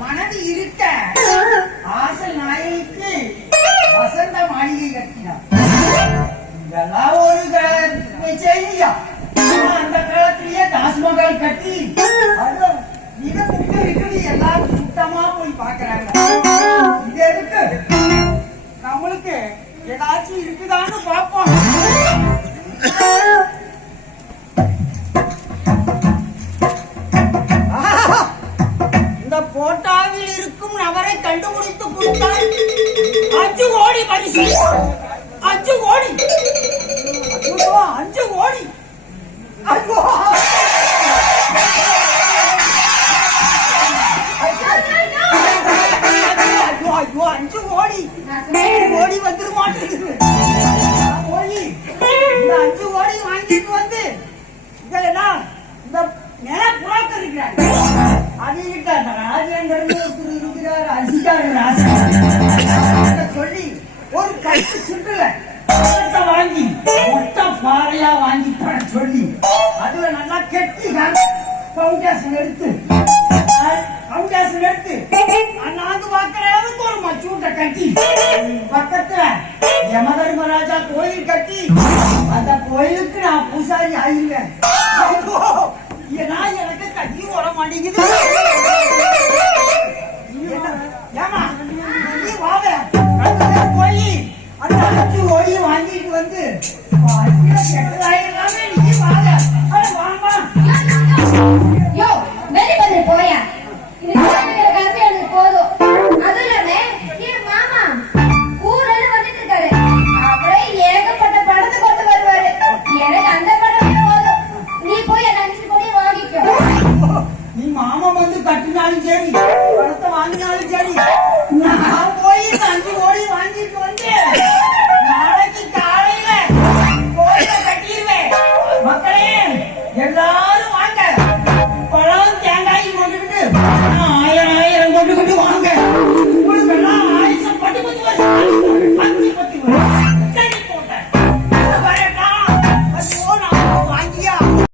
மனது இருக்க ஆசை நாயகிக்கு வசந்த மாளிகை கட்டினார். இதெல்லாம் ஒரு செய்தியா? அந்த காலத்திலேயே தாஜ்மஹால் கட்டி இதை முக்கிய இருக்குது. எல்லாரும் சுத்தமா போய் பாக்குறாங்க. இது எதுக்கு? நம்மளுக்கு ஏதாச்சும் இருக்குதான்னு பார்ப்போம். இந்த போட்டாவில் இருக்கும் நபரை கண்டுபிடித்து கொடுத்தால் 5 கோடி பரிசு. 5 கோடி 5 கோடி 5 கோடி வந்துரு மாட்டேங்குது. போய் இந்த 5 கோடி வாங்கிட்டு வந்து இதெல்லாம் இந்த நில புறாக்க இருக்கிறாங்க. அது ராஜேந்திரன் ஒருத்தர் இருக்கிறார். அசிகார சொல்லி ஒரு கட்டு சுற்றுல வாங்கி மொத்த பாறையா வாங்கி தர சொல்லி அதுல நல்லா கெட்டி பவுண்டேஷன் எடுத்து அண்ணாந்து பாக்குற அளவுக்கு ஒரு மச்சூட்டை கட்டி பக்கத்துல யமதர்மராஜா கோயில் கட்டி அந்த கோயிலுக்கு நான் பூசாரி ஆயிருவேன். எனக்கு கட்டி ஓட மாட்டேங்குது. ஏமா நீ வாங்க போய் அந்த 5 கோடி வாங்கிட்டு வந்து கெட்டதா